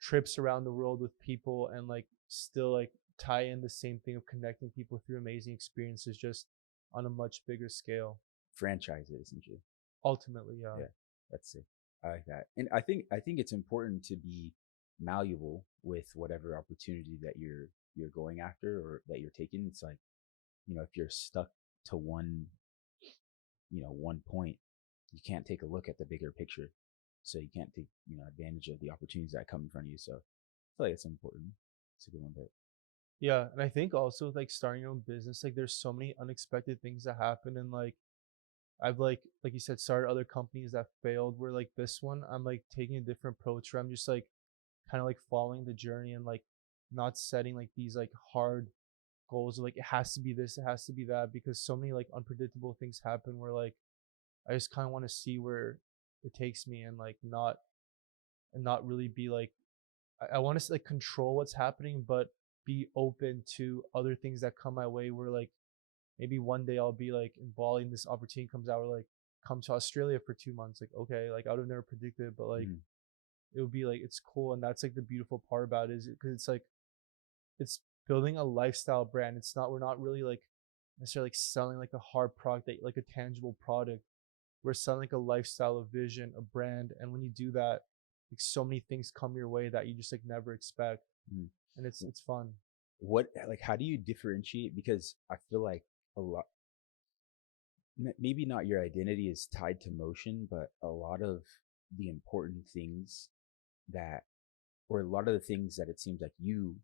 trips around the world with people, and like still like tie in the same thing of connecting people through amazing experiences just on a much bigger scale. franchise it essentially. Ultimately, yeah. Yeah, that's it. I like that, and I think it's important to be malleable with whatever opportunity that you're going after or that you're taking. It's like, if you're stuck to one point, you can't take a look at the bigger picture. So you can't take advantage of the opportunities that come in front of you. So I feel like it's important. It's a good one, but Yeah, and I think also with, like starting your own business, like there's so many unexpected things that happen. And like I've like you said, started other companies that failed, where like this one I'm like taking a different approach where I'm just like kind of like following the journey, and like not setting like these like hard goals of like it has to be this, it has to be that, because so many like unpredictable things happen where like I just kind of want to see where it takes me, and like not really be like I want to like control what's happening, but be open to other things that come my way. Where like maybe one day I'll be like in Bali and this opportunity comes out, or like come to Australia for 2 months. Like okay, like I would have never predicted, but like mm, it would be like it's cool. And that's like the beautiful part about it, is because it's like it's building a lifestyle brand. It's not We're not really like necessarily like selling like a hard product, that like a tangible product. We're selling like a lifestyle, a vision, a brand. And when you do that, like so many things come your way that you just like never expect. mm. And it's fun. What like how do you differentiate? Because I feel like a lot, maybe not your identity is tied to motion, but a lot of the important things that, or a lot of the things that it seems like you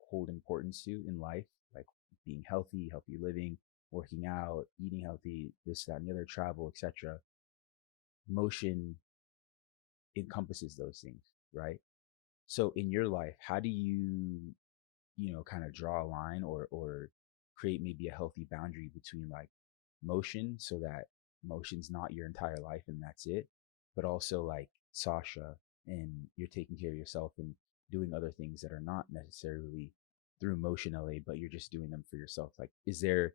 hold importance to in life, like being healthy, healthy living, working out, eating healthy, this, that, and the other, travel, etc. Motion encompasses those things, right? So in your life, how do you, kind of draw a line, or create maybe a healthy boundary between like motion, so that motion's not your entire life and that's it, but also like Sasha, and you're taking care of yourself and doing other things that are not necessarily through MotionLA, but you're just doing them for yourself. Like, is there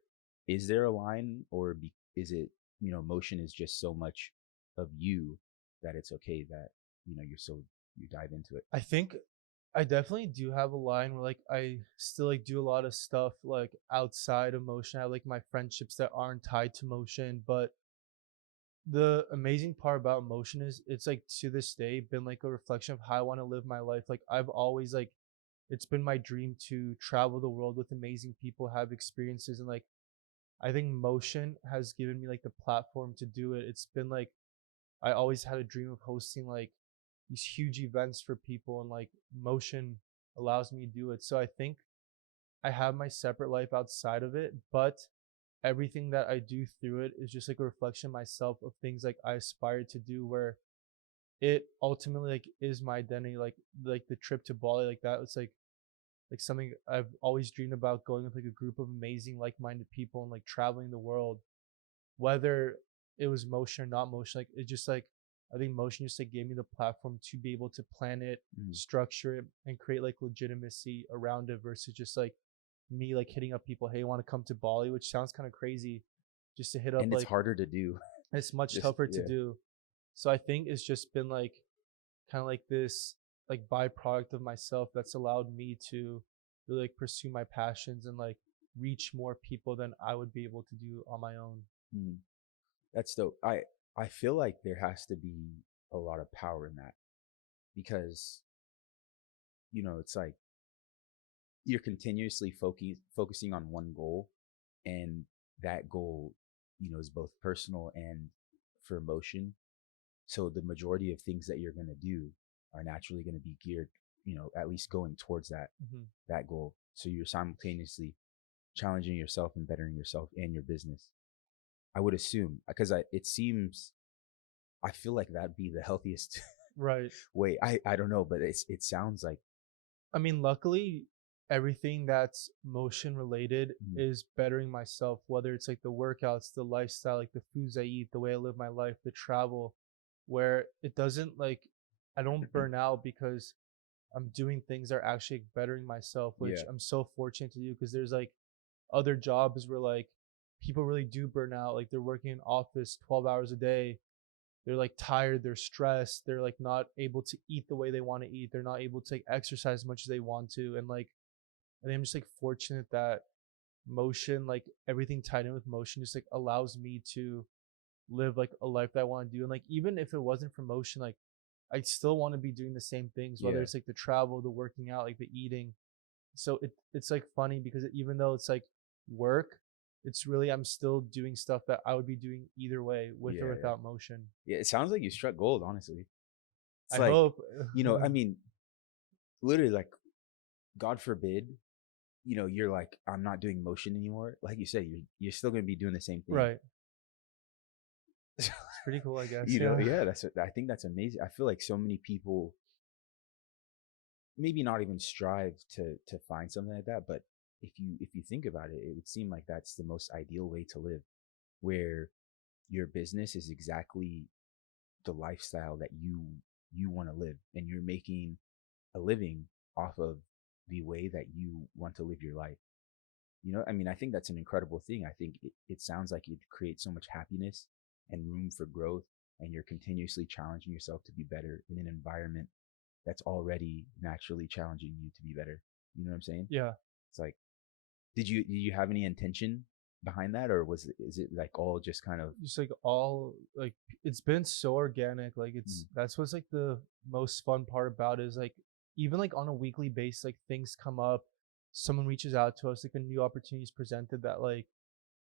a line, or is it, motion is just so much of you that it's okay that you dive into it. I think I definitely do have a line where like I still like do a lot of stuff like outside of motion. I have like my friendships that aren't tied to motion. But the amazing part about motion is it's like to this day been like a reflection of how I want to live my life. Like I've always like it's been my dream to travel the world with amazing people, have experiences. And like I think motion has given me like the platform to do it. It's been like I always had a dream of hosting like these huge events for people, and like motion allows me to do it. So I think I have my separate life outside of it, but everything that I do through it is just like a reflection of myself, of things like I aspire to do, where it ultimately like is my identity. Like the trip to Bali, like that, it's like something I've always dreamed about, going with like a group of amazing like-minded people and like traveling the world. Whether it was motion or not motion, like it just like I think motion just like gave me the platform to be able to plan it, Mm. structure it, and create like legitimacy around it, versus just like me like hitting up people, hey, want to come to Bali, which sounds kind of crazy, just to hit up And it's like harder to do. It's much Just tougher to yeah. do. So I think it's just been like kind of like this like byproduct of myself that's allowed me to really like pursue my passions and like reach more people than I would be able to do on my own. Mm, that's dope. I feel like there has to be a lot of power in that because it's like you're continuously focusing on one goal, and that goal is both personal and for emotion. So the majority of things that you're going to do are naturally going to be geared, at least going towards Hmm. that goal. So you're simultaneously challenging yourself and bettering yourself and your business. I would assume because it seems I feel like that'd be the healthiest Right. way. I don't know, but it sounds like I mean, luckily, everything that's motion related mm, is bettering myself, whether it's like the workouts, the lifestyle, like the foods I eat, the way I live my life, the travel, where it doesn't like, I don't burn out because I'm doing things that are actually bettering myself, which yeah, I'm so fortunate to do because there's like other jobs where like people really do burn out. Like they're working in office 12 hours a day. They're like tired, they're stressed, they're like not able to eat the way they want to eat. They're not able to like exercise as much as they want to. And like I think I'm just like fortunate that motion, like everything tied in with motion just like allows me to live like a life that I want to do. And like even if it wasn't for motion, like I still want to be doing the same things, whether yeah, it's like the travel, the working out, like the eating. So it's like funny because even though it's like work, it's really I'm still doing stuff that I would be doing either way with or yeah, yeah, without motion. yeah. It sounds like you struck gold. Honestly, it's I like hope. I mean, literally, like, God forbid, you're like, I'm not doing motion anymore. Like you said, you're still gonna be doing the same thing. Right. It's pretty cool, I guess. Yeah. Yeah. I think that's amazing. I feel like so many people maybe not even strive to find something like that, but if you think about it, it would seem like that's the most ideal way to live, where your business is exactly the lifestyle that you want to live, and you're making a living off of the way that you want to live your life. I mean, I think that's an incredible thing. I think it sounds like it creates so much happiness and room for growth, and you're continuously challenging yourself to be better in an environment that's already naturally challenging you to be better. You know what I'm saying? Yeah. It's like, did you have any intention behind that, or is it like all just kind of Just like all like it's been so organic. Like mm, it's that's what's like the most fun part about it is like even like on a weekly basis, like things come up, someone reaches out to us, like a new opportunity is presented that like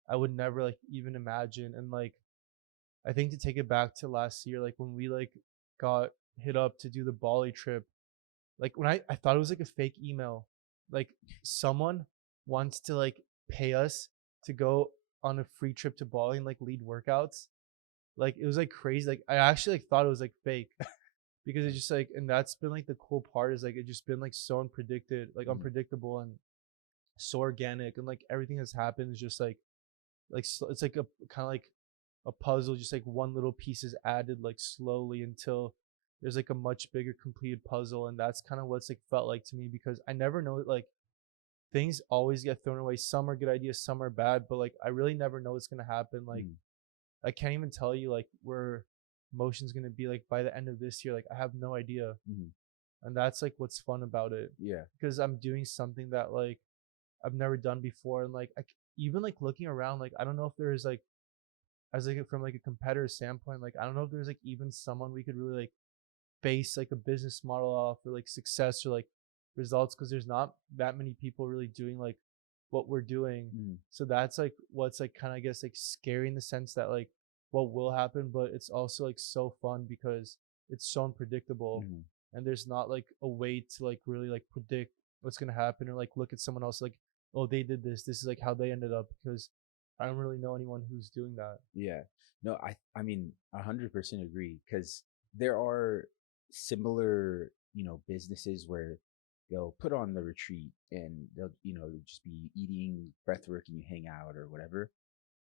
I would never like even imagine. And like I think to take it back to last year, like when we like got hit up to do the Bali trip, like when I thought it was like a fake email. Like someone wants to like pay us to go on a free trip to Bali and like lead workouts. Like it was like crazy. Like I actually like thought it was like fake because it's just like and that's been like the cool part is like it just been like so mm, unpredictable and so organic and like everything that's happened is just like it's like a kind of like a puzzle, just like one little piece is added like slowly until there's like a much bigger completed puzzle. And that's kind of what's like felt like to me because I never know like things always get thrown away. Some are good ideas, some are bad, but like I really never know what's gonna happen. Like mm, I can't even tell you like where motion's gonna be like by the end of this year. Like I have no idea. mm, And that's like what's fun about it yeah, because I'm doing something that like I've never done before. And like even like looking around, like I don't know if there's like as like from like a competitor standpoint, like I don't know if there's like even someone we could really like base like a business model off or like success or like results because there's not that many people really doing like what we're doing. mm, So that's like what's like kind of I guess like scary in the sense that like what will happen, but it's also like so fun because it's so unpredictable mm, and there's not like a way to like really like predict what's gonna happen or like look at someone else like oh they did this, this is like how they ended up because I don't really know anyone who's doing that. yeah. No, I mean 100% agree because there are similar businesses where they'll put on the retreat and they'll just be eating breathwork and you hang out or whatever.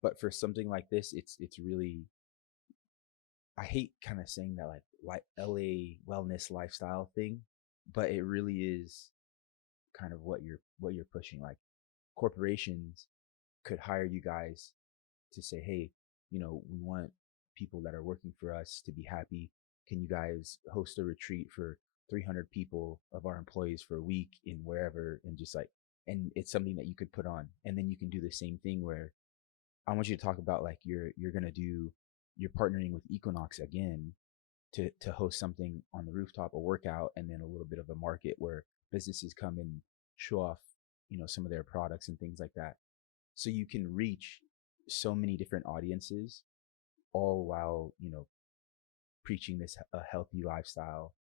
But for something like this, it's really, I hate kind of saying that like LA wellness lifestyle thing, but it really is kind of what you're pushing. Like corporations could hire you guys to say, hey, we want people that are working for us to be happy. Can you guys host a retreat for 300 people of our employees for a week in wherever, and just like, and it's something that you could put on. And then you can do the same thing where I want you to talk about like you're going to do, you're partnering with Equinox again to host something on the rooftop, a workout, and then a little bit of a market where businesses come and show off, some of their products and things like that. So you can reach so many different audiences, all while, preaching this a healthy lifestyle,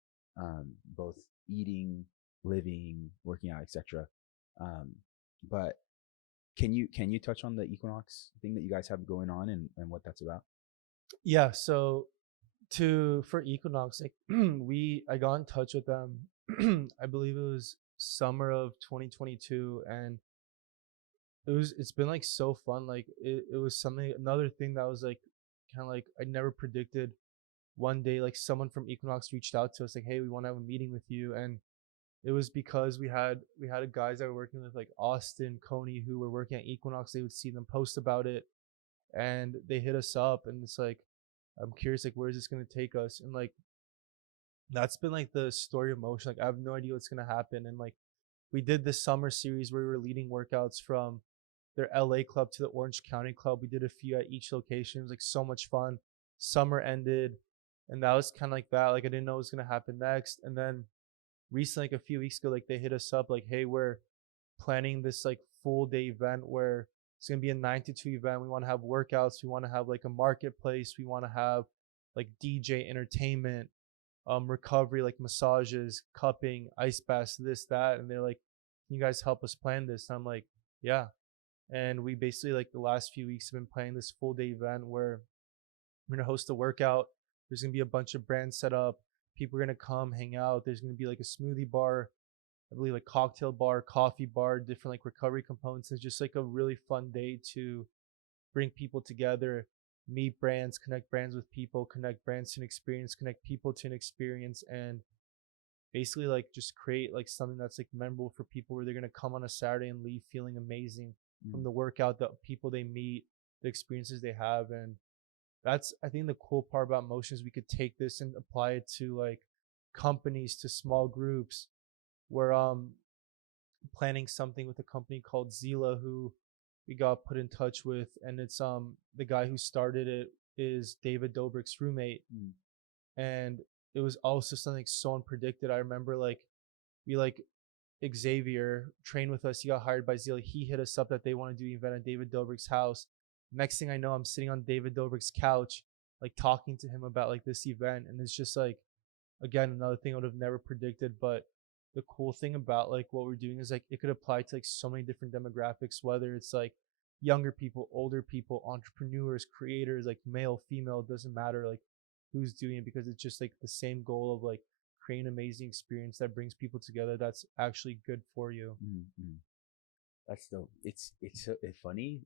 both eating, living, working out, etc. Um, but can you touch on the Equinox thing that you guys have going on, and what that's about? Yeah, so to for Equinox, like I got in touch with them. I believe it was summer of 2022, and it's been like so fun. Like it was something, another thing that was like kind of like I never predicted. One day, like someone from Equinox reached out to us like, hey, we want to have a meeting with you. And it was because we had guys that were working with like Austin, Coney, who were working at Equinox. They would see them post about it, and they hit us up, and it's like, I'm curious, like, where is this going to take us? And like, that's been like the story of Motion. Like, I have no idea what's going to happen. And like, we did this summer series where we were leading workouts from their LA club to the Orange County club. We did a few at each location. It was like so much fun. Summer ended, and that was kind of like that. Like, I didn't know what was going to happen next. And then recently, like a few weeks ago, like they hit us up like, hey, we're planning this like full day event where it's going to be a 9 to 2 event. We want to have workouts. We want to have like a marketplace. We want to have like DJ entertainment, recovery, like massages, cupping, ice baths, this, that. And they're like, can you guys help us plan this? And I'm like, yeah. And we basically, like, the last few weeks have been planning this full day event where we're going to host a workout. There's going to be a bunch of brands set up. People are going to come hang out. There's going to be like a smoothie bar, I believe, like cocktail bar, coffee bar, different like recovery components. It's just like a really fun day to bring people together, meet brands, connect brands with people, connect brands to an experience, connect people to an experience, and basically like just create like something that's like memorable for people where they're going to come on a Saturday and leave feeling amazing Mm, from the workout, the people they meet, the experiences they have. And that's, I think, the cool part about Motion is we could take this and apply it to like companies, to small groups. We're planning something with a company called Zila, who we got put in touch with, and it's the guy who started it is David Dobrik's roommate. mm, And it was also something so unpredicted. I remember like we like Xavier trained with us. He got hired by Zila. He hit us up that they want to do an event at David Dobrik's house. Next thing I know, I'm sitting on David Dobrik's couch, like talking to him about like this event, and it's just like, again, another thing I would have never predicted. But the cool thing about like what we're doing is like it could apply to like so many different demographics, whether it's like younger people, older people, entrepreneurs, creators, like male, female, it doesn't matter like who's doing it, because it's just like the same goal of like creating an amazing experience that brings people together that's actually good for you. mm, mm. That's dope. It's funny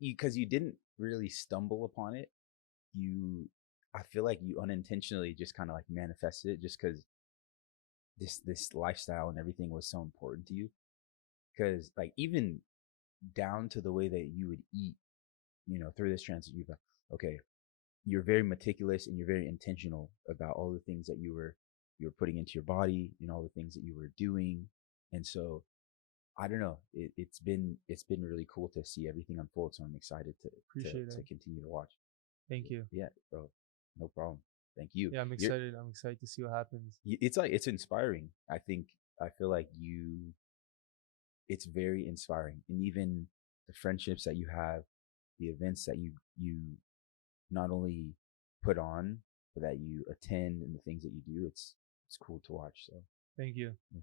because you didn't really stumble upon it. You, I feel like you unintentionally just kind of like manifested it, just because this lifestyle and everything was so important to you. Because like even down to the way that you would eat, through this transit, you've okay, you're very meticulous and you're very intentional about all the things that you were putting into your body, all the things that you were doing. And so I don't know, it's been really cool to see everything unfold. So I'm excited to Appreciate to it. continue to watch. Thank you. Yeah, bro, no problem. Thank you. Yeah, I'm You're excited. I'm excited to see what happens. it's like it's inspiring. I feel like it's very inspiring. And even the friendships that you have, the events that you not only put on but that you attend, and the things that you do, it's cool to watch. So Thank you. yeah.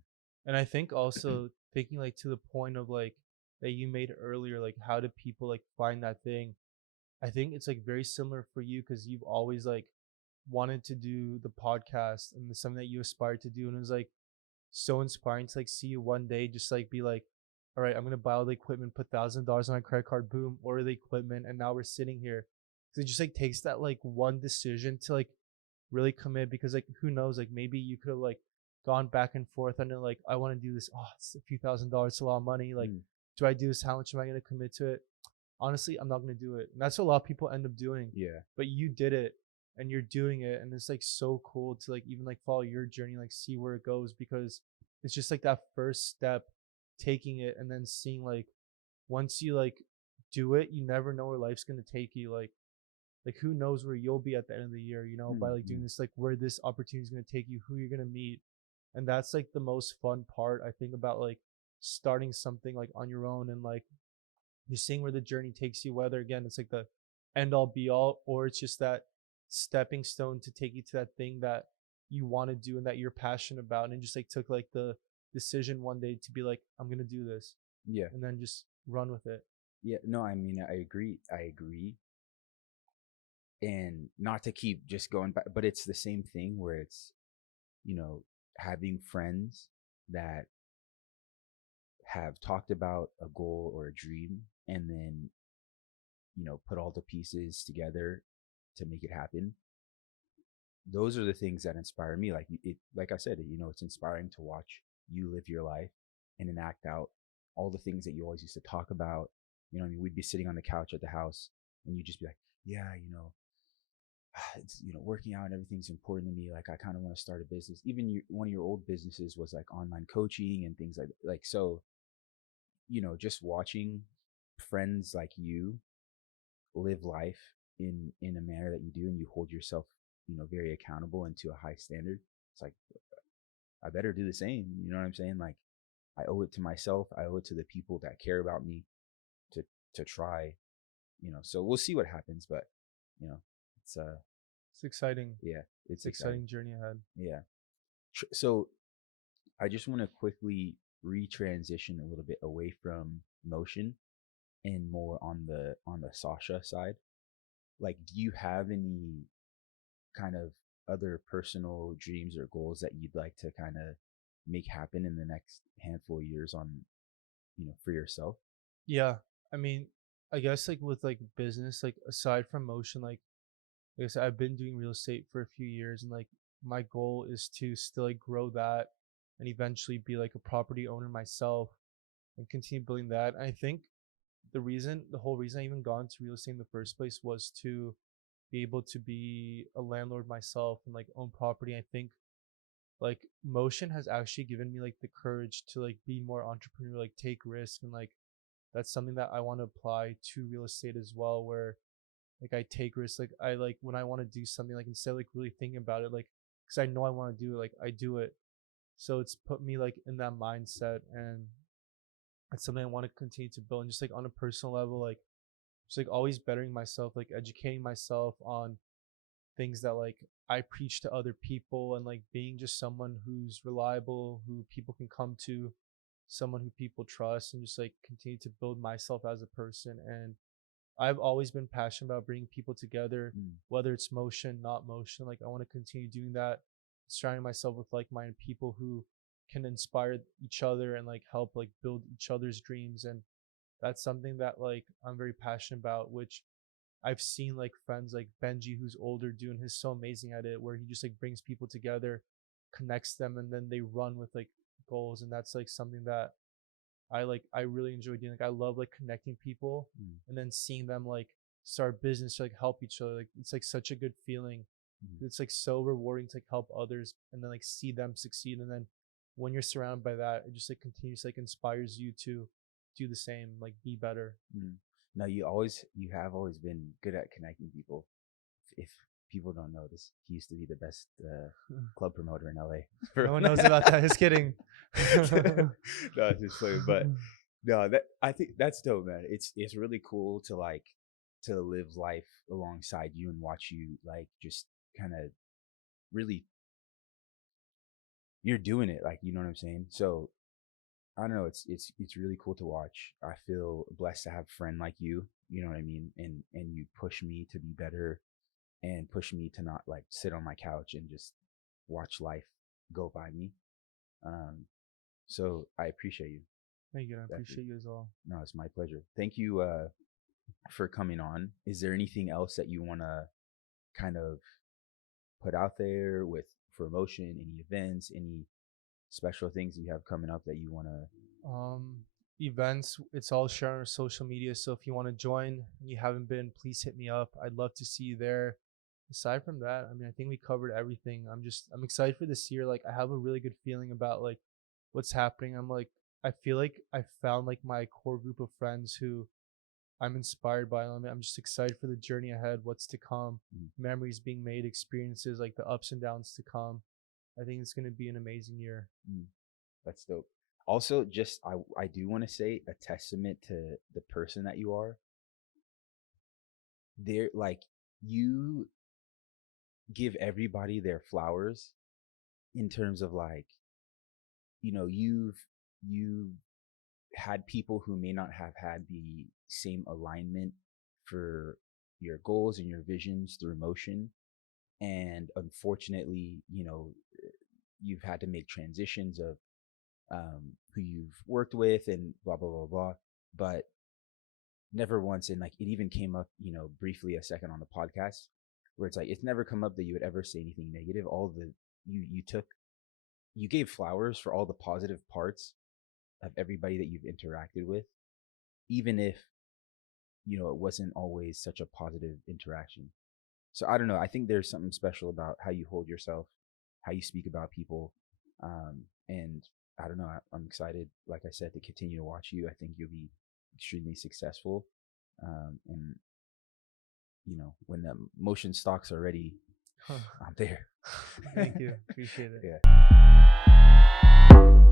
And I think also thinking like to the point of like that you made earlier, like how do people like find that thing? I think it's like very similar for you because you've always like wanted to do the podcast, and it's something that you aspired to do. And it was like so inspiring to like see you one day just like be like, all right, I'm gonna buy all the equipment, put $1,000 on a credit card, boom, order the equipment, and now we're sitting here. Cause it just like takes that like one decision to like really commit, because like who knows, like maybe you could have like gone back and forth and like, I want to do this. Oh, it's a few $1,000s, it's a lot of money. Like, Mm, do I do this? How much am I gonna commit to it? honestly, I'm not gonna do it. And that's what a lot of people end up doing. Yeah. But you did it and you're doing it, and it's like so cool to like even like follow your journey, like see where it goes, because it's just like that first step, taking it and then seeing like once you like do it, you never know where life's gonna take you. Like who knows where you'll be at the end of the year, you know, by like doing Mm-hmm. this, like where this opportunity is gonna take you, who you're gonna meet. And that's like the most fun part I think about like starting something like on your own, and like you're seeing where the journey takes you, whether again it's like the end all be all, or it's just that stepping stone to take you to that thing that you want to do and that you're passionate about, and just like took like the decision one day to be like, I'm gonna do this, Yeah. and then just run with it. Yeah. No, I mean, I agree. I agree. And not to keep just going back, but it's the same thing where it's, you know, having friends that have talked about a goal or a dream and then, put all the pieces together to make it happen. Those are the things that inspire me. Like I said, it's inspiring to watch you live your life and enact out all the things that you always used to talk about. I mean, we'd be sitting on the couch at the house and you'd just be like, yeah, it's, working out and everything's important to me. Like, I kind of want to start a business. Even one of your old businesses was like online coaching and things so, just watching friends like you live life in a manner that you do, and you hold yourself, very accountable and to a high standard. It's like, I better do the same. You know what I'm saying? Like, I owe it to myself. I owe it to the people that care about me to try. So we'll see what happens, but you know, it's It's exciting. yeah, it's It's exciting. exciting journey ahead. Yeah. So I just want to quickly retransition a little bit away from motion and more on the Sasha side. Like, do you have any kind of other personal dreams or goals that you'd like to kind of make happen in the next handful of years on, for yourself? Yeah, I mean, I guess like with like business, like aside from motion, like I said, I've been doing real estate for a few years, and like my goal is to still like grow that and eventually be like a property owner myself and continue building that. And I think the whole reason I even got into real estate in the first place was to be able to be a landlord myself and like own property. I think like motion has actually given me like the courage to like be more entrepreneur, like take risks, and like that's something that I want to apply to real estate as well, where like I take risks. Like I like when I want to do something, like instead of like really thinking about it, like because I know I want to do it, like I do it. So it's put me like in that mindset, and it's something I want to continue to build. And just like on a personal level, like just like always bettering myself, like educating myself on things that like I preach to other people, and like being just someone who's reliable, who people can come to, someone who people trust, and just like continue to build myself as a person. And I've always been passionate about bringing people together, Mm, whether it's motion, not motion. Like I want to continue doing that, surrounding myself with like-minded people who can inspire each other and like help like build each other's dreams. And that's something that like I'm very passionate about, which I've seen like friends like Benji, who's older, do, and he's so amazing at it, where he just like brings people together, connects them, and then they run with like goals. And that's like something that I really enjoy doing. Like I love like connecting people mm, and then seeing them like start business to like help each other. Like it's like such a good feeling. mm, It's like so rewarding to like help others and then like see them succeed. And then when you're surrounded by that, it just like continues like inspires you to do the same, like be better. mm. No, you have always been good at connecting people. If people don't know this, he used to be the best club promoter in LA. No one knows about that. Just kidding. No, it's just funny, but no, that I think that's dope, man. It's really cool to live life alongside you and watch you like just kind of really you're doing it, like, you know what I'm saying. So I don't know, it's really cool to watch. I feel blessed to have a friend like you know what I mean, and you push me to be better and push me to not like sit on my couch and just watch life go by me. Um, so I appreciate you, Thank you. I definitely. appreciate you as well. No, it's my pleasure. Thank you for coming on. Is there anything else that you want to kind of put out there with for emotion? Any events? Any special things you have coming up that you want to? Um, events. It's all shared on our social media. So if you want to join and you haven't been, please hit me up. I'd love to see you there. Aside from that, I mean, I think we covered everything. I'm excited for this year. Like I have a really good feeling about like what's happening. I feel like I found like my core group of friends who I'm inspired by. I'm just excited for the journey ahead, what's to come, Mm, memories being made, experiences, like the ups and downs to come. I think it's going to be an amazing year. mm. That's dope. Also, just I do want to say a testament to the person that you are. There, like you give everybody their flowers in terms of like, you've had people who may not have had the same alignment for your goals and your visions through motion, and unfortunately, you've had to make transitions of who you've worked with and blah blah blah blah. But never once, and like it even came up, briefly a second on the podcast, where it's like it's never come up that you would ever say anything negative. All the you gave flowers for all the positive parts of everybody that you've interacted with, even if it wasn't always such a positive interaction. So I don't know. I think there's something special about how you hold yourself, how you speak about people, and I don't know. I'm excited, like I said, to continue to watch you. I think you'll be extremely successful, and when the motion stocks are ready, I'm there. Thank you. Appreciate it. Yeah.